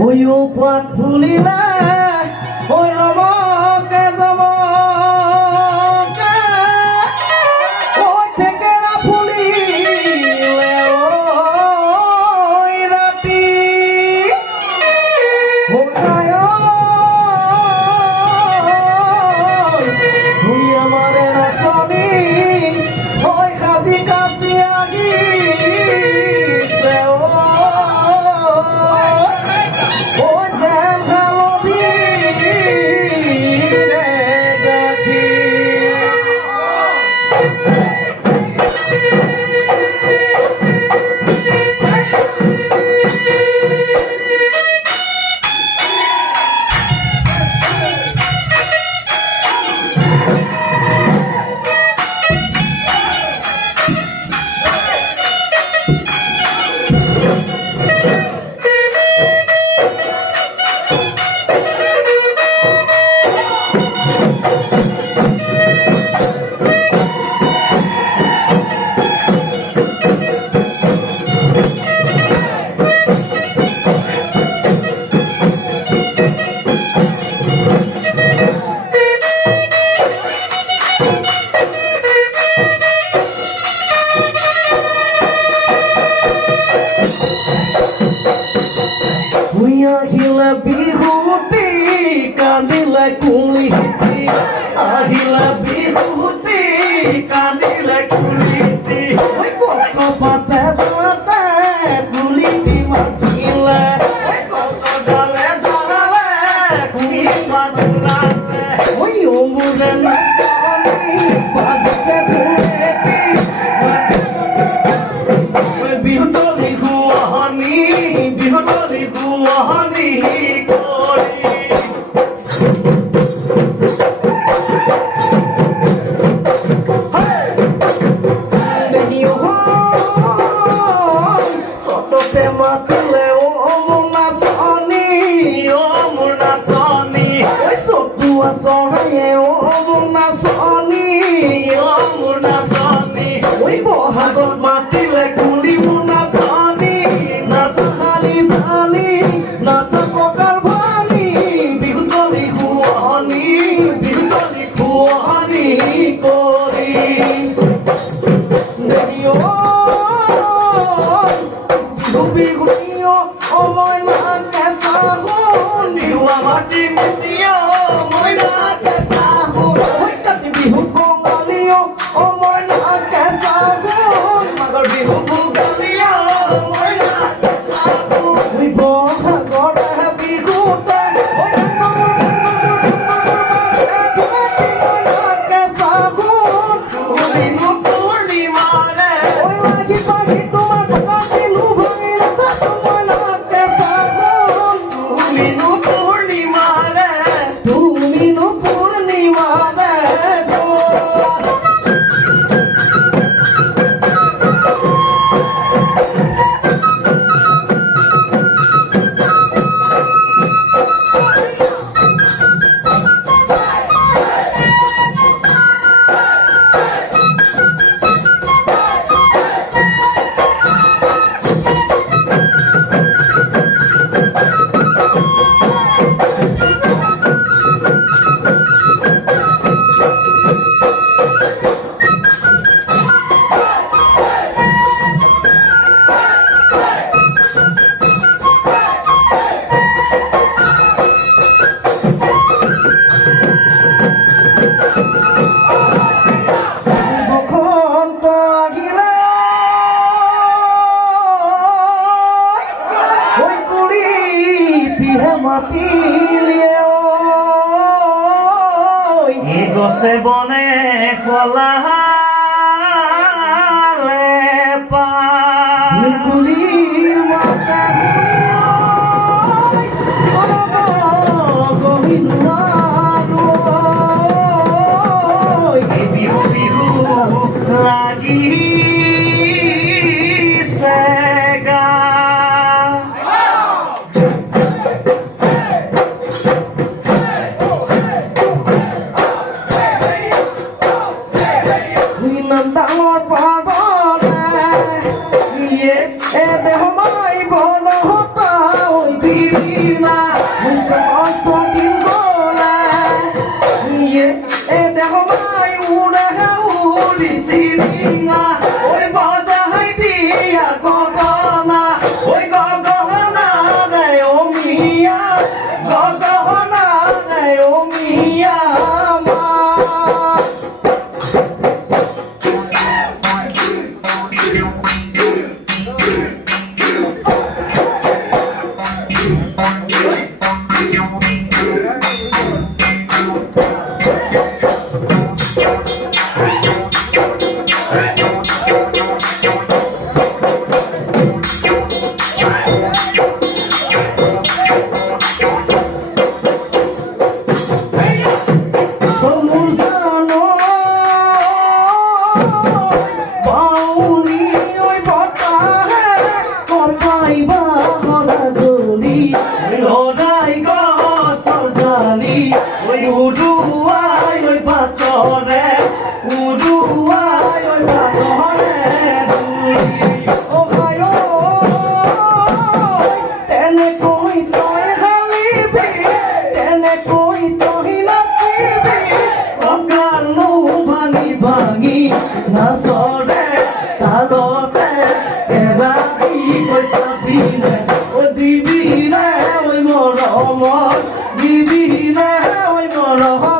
ওই পাত ফুলিলে ওই রমকে জমকে ওই থেকে না ফুলিলে ওই রাতি তুই আমার রসনি ওই খাজি কাছি আগি আহিলা বিহুতি কান্দিলে কুলিতি আহিলা বিহুতি কান্দিলে কুলিতি ওই কষ্ট পাতে পাতে কুলিতি মাতিলে ওই কষ্ট ডালে ডালে কুলি মাতিলে ওই ওমুরে নাচনি বাজছে ধুলেতি ওই বিহুতলি গুয়াহানি বিহুতলি গুয়াহানি করি সততে মাতিলে ও মুনাসনি ওই সতুয়া সরায়ে ও মুনাসনি ওই বহাগত মাতিলে কুলি মুনাসনি নাসাহালি জানি নাসা ককাল ভানি বিহুতলি গুয়াহানি করি দেখিও বিহুনিও অময় না কেসা হন বিহুয়া মাটি মিটিও অময় না কেসা হন ওই কাতি বিহু কঙালিও অময় না কেসা হন মাগর বিহু ভোগালিও অময় না কেসা হন ওই বহাগরে বিহুতে ওই কেসা হন বিহু পূর্ণিমারে ওই লাগি পাখি তোমার কাটিলু ভাঙিলে সময় না কেসা হন তুমি নু পূর্ণিমারে গছে বনে খলালে পুলির মাথা বিহু বিহু লাগি সেগা Hey! স্বাধীন গলাই দেখো মাই উড়ে উড়িছি রিঙা ওই বজাই দিয়া গগনা ওই গগনা রে ও মিয়া গগনা রে ও মিয়া Divina, oi moro, divina, oi moro.